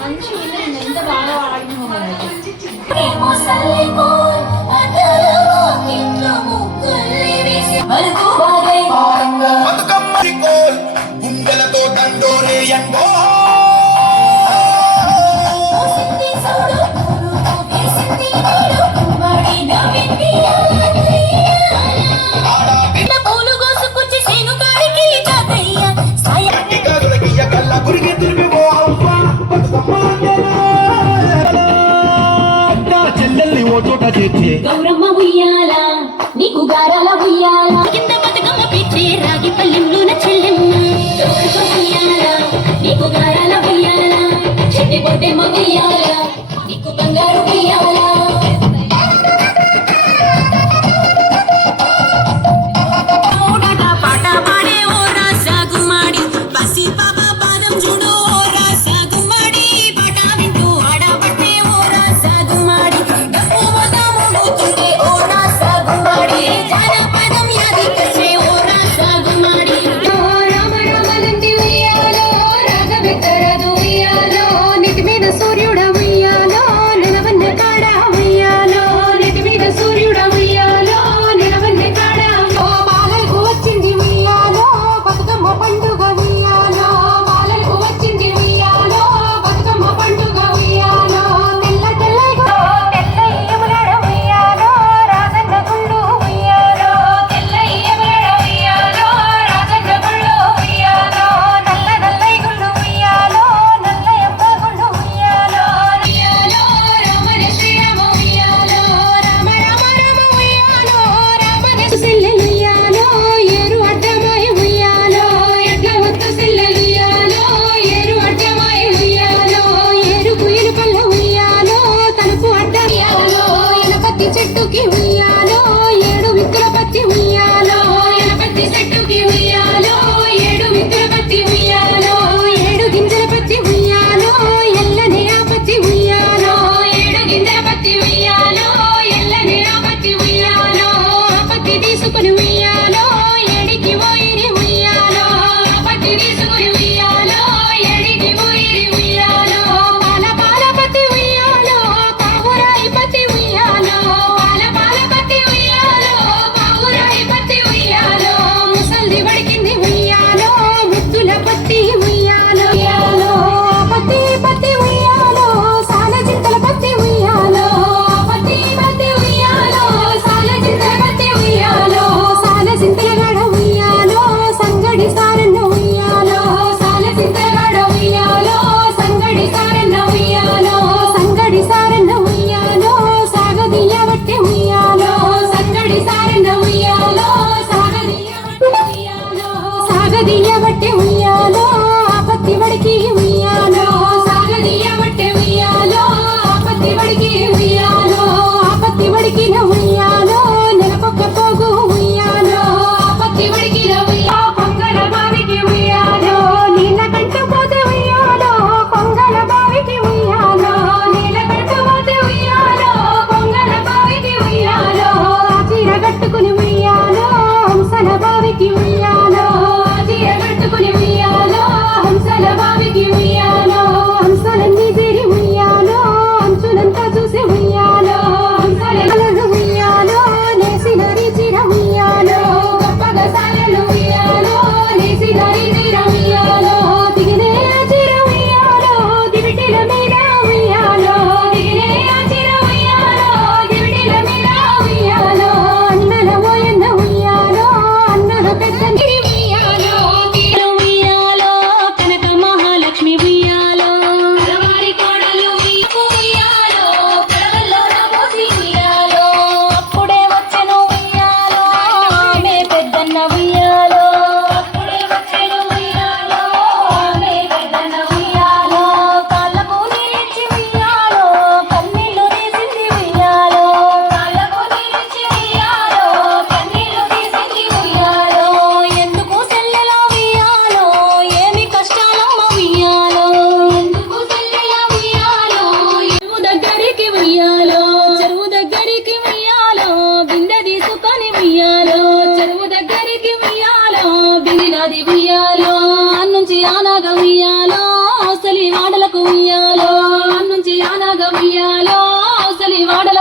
మంచి ఎంత బాగా ఆడినాము గుండెలతో దండోరే ఎంగో గౌరమ్మ ఉయ్యాల నీకు గారాల ఉయ్యాల కింద బతుకమ్మ పిచ్చి రాగి పల్లెంలోన చెల్లెమ్మ ఉయ్యాల నీకు గారాల ఉయ్యాల చెట్టి పొట్టెమ్మ ఉయ్యాల నీకు బంగారు ఉయ్యాల పాట పాడే ఓ రాసా గుమ్మాడి బసి బాబా పాదం చూడు ఓ రాసా గుమ్మాడి పాట వింటూ ఆడబట్టే ఓ రాసా గుమ్మాడి ఓ రాసా గుమ్మాడి జానపదం యాది కసే ఓ రాసా గుమ్మాడి రామ రామలంటి ఉయ్యాలో రాగబెత్తరదు ఉయ్యాలో నిటి మీద సూర్యుడ ఉయ్యాలో నిలవన్న కాడ ఉయ్యాలో నిటి మీద సూర్యుడ ఉయ్యాలో నిలవన్న కాడ ఓ బాలకు వచ్చింది ఉయ్యాలో బతుకమ్మ పండుగ ఉయ్యాలో బాలకు వచ్చింది ఉయ్యాలో బతుకమ్మ పండుగ ఉయ్యాలో తెల్ల తెల్లగా తెల్లయ్యములడ ఉయ్యాలో రాజన్న గుళ్ళు ఉయ్యాలో తెల్లయ్యములడ ఉయ్యాలో రాజన్న గుళ్ళు ఉయ్యాలో నల్ల నల్లై గుళ్ళు ఉయ్యాలో నల్లయమ్మ గుళ్ళు ఉయ్యాలో ఉయ్యాలో రామన శ్రీరామ ఉయ్యాలో రామ రామ రామ ఉయ్యాలో రామన సెల్లెలు ఉయ్యాలో ఏరు అడ్డమాయ ఉయ్యాలో ఎడ్ల ముత్తు సెల్లెలు ఉయ్యాలో ఏరు అడ్డమాయ ఉయ్యాలో ఏరు కుయిలు పల్ల ఉయ్యాలో తలుపు అడ్డ ఉయ్యాలో ఎనపత్తి చెట్టుకి ఉయ్యాలో ఏడు విత్తుల పత్తి ఉయ్యాలో ఎనపత్తి చెట్టుకి ఉయ్యాలో ఏడు విత్తుల పత్తి ఉయ్యాలో ఏడు గింజల పత్తి ఉయ్యాలో ఎల్లని ఆ పత్తి ఉయ్యాలో ఏడు గింజల పత్తి ఉయ్యాలో ఎల్లని ఆ పత్తి ఉయ్యాలో ఆ పత్తి తీసుకుని ఉయ్యాలో ఏడికి పోయిరి ఉయ్యాలో ఆ పత్తి తీసుకుని ఉయ్యాలో ఏడికి పోయిరి ఉయ్యాలో పాల పాల పత్తి ఉయ్యాలో పావురాయి పత్తి ఉయ్యాలో పాల పాల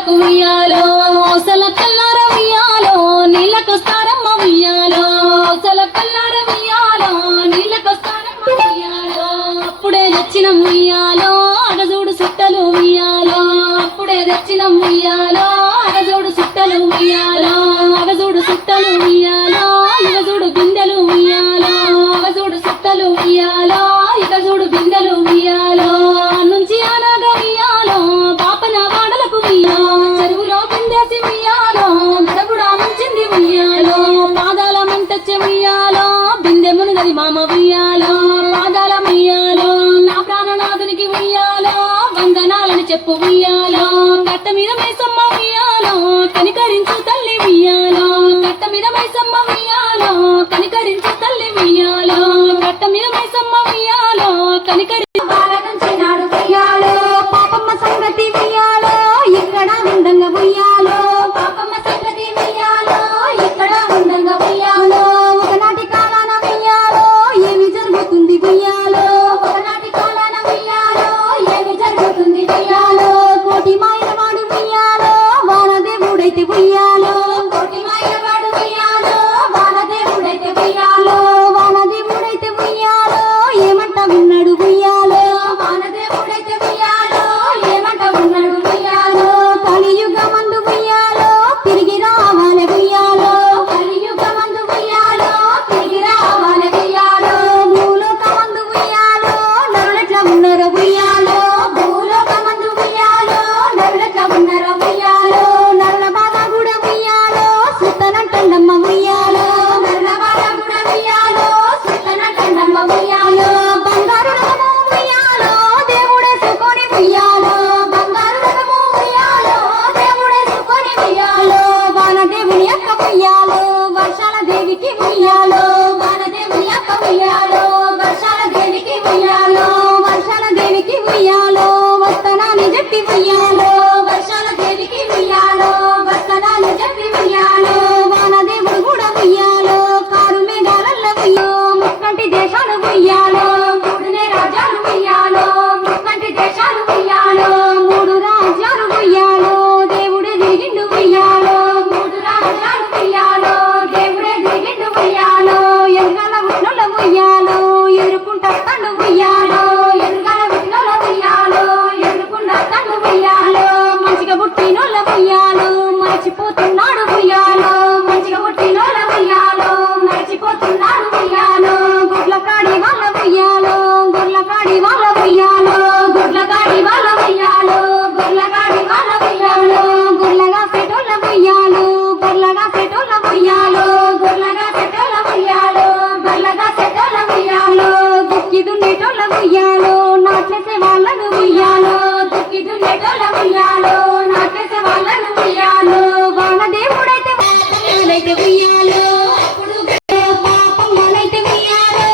బాలలకు ఉయ్యాలో ఓసల కల్లార ఉయ్యాలో నీళ్ళకొస్తారమ్మ ఉయ్యాలో ఓసల కల్లార ఉయ్యాలో నీళ్ళకొస్తారమ్మ ఉయ్యాలో అప్పుడే తెచ్చిన ఉయ్యాలో అగజూడు సుట్టలు ఉయ్యాలో అప్పుడే తెచ్చిన ఉయ్యాలో అగజూడు సుట్టలు ఉయ్యాలో అగజూడు సుట్టలు ఉయ్యాలో ఇగజూడు బిందెలు ఉయ్యాలో అగజూడు సుట్టలు ఉయ్యాలో ఇగజూడు బిందెలు ఉయ్యాలో నుంచి అనగ ఉయ్యాలో పాపన వాడలకు ఉయ్యాలో చెరువులో బిందేసి ఉయ్యాలో బుడబుడా ముంచింది ఉయ్యాలో పాదాల మంటచ్చే ఉయ్యాలో బిందె మునిగది మామ ఉయ్యాలో పాదాల ఉయ్యాలో నా ప్రాణనాథునికి ఉయ్యాలో వందనాలని చెప్పు ఉయ్యాలో కట్ట మీద మైసమ్మ ఉయ్యాలో కనికరించు తల్లి ఉయ్యాలో కట్ట మీద మైసమ్మ ఉయ్యాలో కనికరించు తల్లి ఉయ్యాలో కట్ట మీద మైసమ్మ ఉయ్యాలో కనికరించు బాలకంచినాడు ఉయ్యాలో పాపమ్మ సంగతి ఉయ్యాలో ఇక్కడ ఉండంగా ఉయ్యాలో పాపమ్మ సంగతి ఉయ్యాలో ఇక్కడ ఉండంగా ఉయ్యాలో ఒకనాటి కాలాన ఉయ్యాలో ఏమి జరుగుతుంది ఉయ్యాలో ఒకనాటి కాలాన ఉయ్యాలో ఏమి జరుగుతుంది ఉయ్యాలో కోటి మాయవాడు ఉయ్యాలో వానదేవుడైతే ఉయ్యాలో కోటి మాయవాడు ఉయ్యాలో వానదేవుడైతే ఉయ్యాలో వానదేవుడైతే ఉయ్యాలో ఏమంట ఉన్నాడు ఉయ్యాలో వానదేవుడైతే ఉయ్యాలో ఏమంట ఉన్నాడు ఉయ్యాలో కలియుగమందు ఉయ్యాలో తిరిగి రావాలి ఉయ్యాలో కలియుగమందు ఉయ్యాలో తిరిగి రావాలి ఉయ్యాలో భూలోకమందు ఉయ్యాలో నరులెట్లా ఉన్నారో ఉయ్యాలో భూలోకమందు ఉయ్యాలో నరులెట్లా ఉన్నారో ఉయ్యాలో నరుల బాధ కూడా ఉయ్యాలో సుత్తనంటండమ్మ ఉయ్యాలో నరుల బాధ కూడా ఉయ్యాలో సుత్తనంటండమ్మ ఉయ్యాలో బంగారు రథము ఉయ్యాలో దేవుడే సుకొని ఉయ్యాలో బంగారు రథము ఉయ్యాలో దేవుడే సుకొని ఉయ్యాలో వానదేవుని యొక్క ఉయ్యాలో వర్షాల దేవికి ఉయ్యాలో వానదేవుని యొక్క ఉయ్యాలో వర్షాల దేవికి ఉయ్యాలో వర్షాల దేవికి ఉయ్యాలో వస్తనాన్ని చెప్పి ఉయ్యాలో వర్షాల దేవికి ఉయ్యాలో వస్తనాన్ని చెప్పి ఉయ్యాలో వానదేవుడు కూడా ఉయ్యాలో కారు మేఘాలలో ఉయ్యో ముక్కంటి దేశాలు ఉయ్యాలో మూడునే రాజ్యాలు ఉయ్యాలో ముక్కంటి దేశాలు ఉయ్యాలో మూడు రాజ్యాలు ఉయ్యాలో దేవుడే దిగిండు ఉయ్యాలో మూడు రాజ్యాలు ఉయ్యాలో దేవుడే దిగిండు ఉయ్యాలో ఎరుగల విష్ణుల ఉయ్యాలో ఎదుర్కొంటా తండు ఉయ్యాలో ఎరుగల విష్ణుల ఉయ్యాలో ఎదుర్కొంటా తండు ఉయ్యాలో మంచిగా పుట్టినోళ్ళ ఉయ్యాలో మర్చిపోతున్నాడు ఉయ్యాలో మంచిగా పుట్టినోళ్ళ ఉయ్యాలో మర్చిపోతున్నాడు ఉయ్యాలో గుడ్ల కాడి వాళ్ళ ఉయ్యాలో గుడ్ల కాడి వాళ్ళ ఉయ్యాలో గుడ్ల కాడి వాళ్ళ ఉయ్యాలో గుడ్ల కాడి వాళ్ళ ఉయ్యాలో గుడ్లగా సెటోళ్ళ ఉయ్యాలో గుడ్లగా సెటోళ్ళ ఉయ్యాలో గుడ్లగా సెటోళ్ళ ఉయ్యాలో గుడ్లగా సెటోళ్ళ ఉయ్యాలో దుక్కి దున్నేటోళ్ళ ఉయ్యాలో నాట్లేసే వాళ్ళను ఉయ్యాలో దుక్కి దున్నేటోళ్ళ ఉయ్యాలో నాట్లేసే వాళ్ళను ఉయ్యాలో వానదేవుడైతే వానదేవుడైతే ఉయ్యాలో అప్పుడు పాపం వానైతే ఉయ్యాలో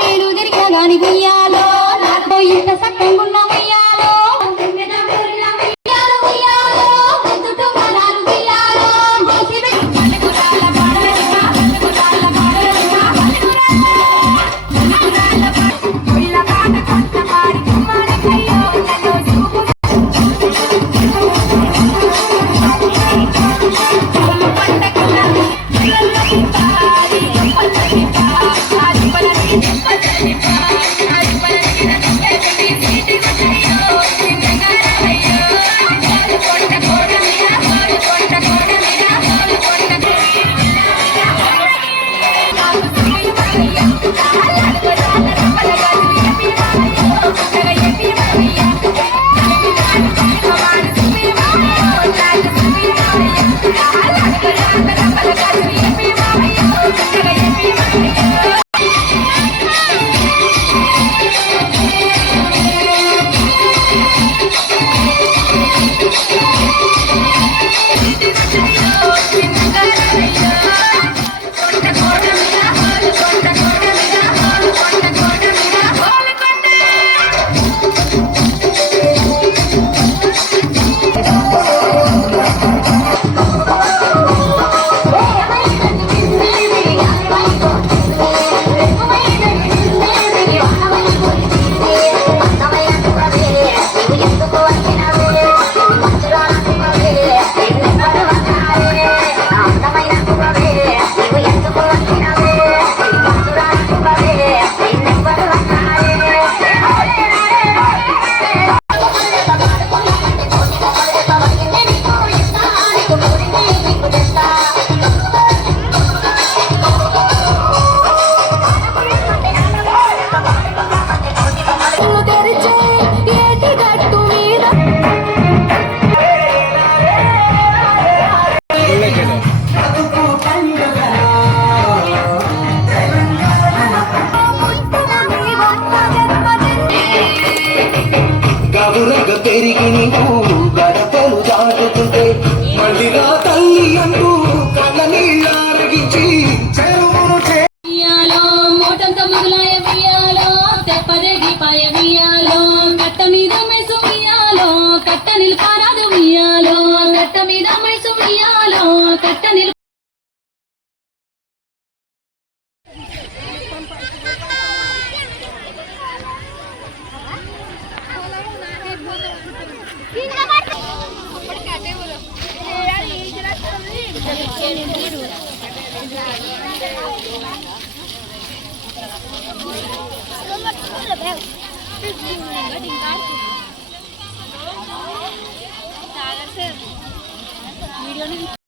నేను తిరిగా గాని ఉయ్యాలో నాతో ఇంత సక్కంగున్న ఉయ్యాలో ఉయ్యాలో ఉయ్యాలో ముద్దుటు మనాలు ఉయ్యాలో మోసి పలుకురాల పాడలగా పలుకురాల పాడలగా పలుకురాల ఉల్ల పాట కొంత పాడి కుమారి కయ్యో నలో సూపు ఎందుకు వచ్చినవే కదిరా తల్లి అంటూ కళ్ళ నీళ్ళారగించి చెరువును ఉయ్యాలో మోటంత మొదలాయ ఉయ్యాలో తెప్పదగిపాయ ఉయ్యాలో కట్ట మీద మైసు ఉయ్యాలో కట్ట నిలిపారాదు ఉయ్యాలో కట్ట మీద మైసు ఉయ్యాలో కట్ట నిలు వీడియోని